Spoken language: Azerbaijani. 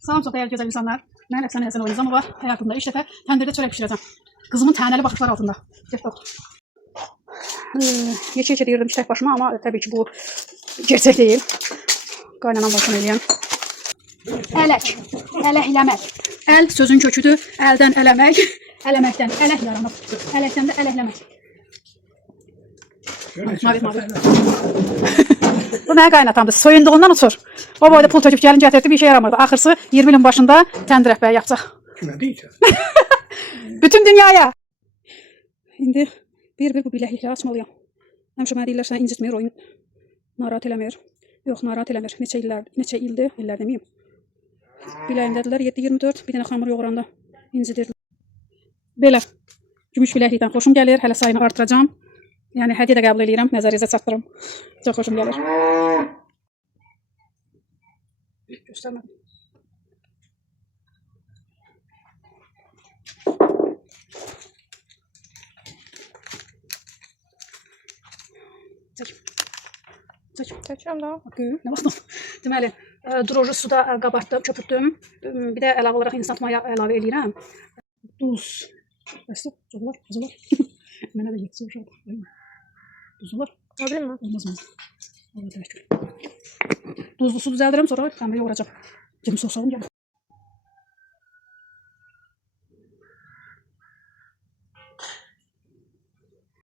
Salam çox dəyərli gözəl insanlar. Mən Əfsanə Həsənova Nizamova. Həyatımda ilk dəfə təndirdə çörək bişirəcəm. Qızımın tənəli baxışlar altında. Get bax. Yekə-yekə deyirdim ki, tək başıma, amma təbii ki, bu gerçək deyil. Qaynanam başını eləyən. Ələk, ələkləmək. Əl sözün köküdür, əldən eləmək, eləməkdən ələk yaranıb. Ələkdən də ələkləmək. Mavi. Bu mənə qaynatamdır. Soyunduğundan uçur. O boyda pul töküb gəlin gətirdi, bir şey yaramırdı. Axırsı 20 ilin başında təndir rəhbəri yapacaq. Kimə deyəcək? Bütün dünyaya. İndi bir bu biləklikləri açmalıyam. Həmişə mənə deyirlər, səni incitmir, oyun narahat eləmir. Yox, narahat eləmir. Neçə ildir, illər deməyim. Biləyimdədirlər 7-24, bir dənə xamur yoğuranda incidirlər. Belə, gümüş biləklikdən xoşum gəlir, hələ sayını artıracam. Yəni, hədiyyə də qəbul edirəm, nəzərinizə çatdırım. Çox xoşum gəlir. Göstərmədim. Çəkirəm da. Nə vaxtım? Deməli, droji suda qabartdım, köpürtdüm. Bir də əlavə olaraq instant maya əlavə edirəm. Duz. Bəsdir, çoxlar, azılar. Mənə də yetsin uşaq. Duzlar. Alabilir mi? Olmaz mı? Allah təşəkkür. Duzlu su düzəldirəm, sonra xəmiri yoğuracam. Cim sosalım gəlir.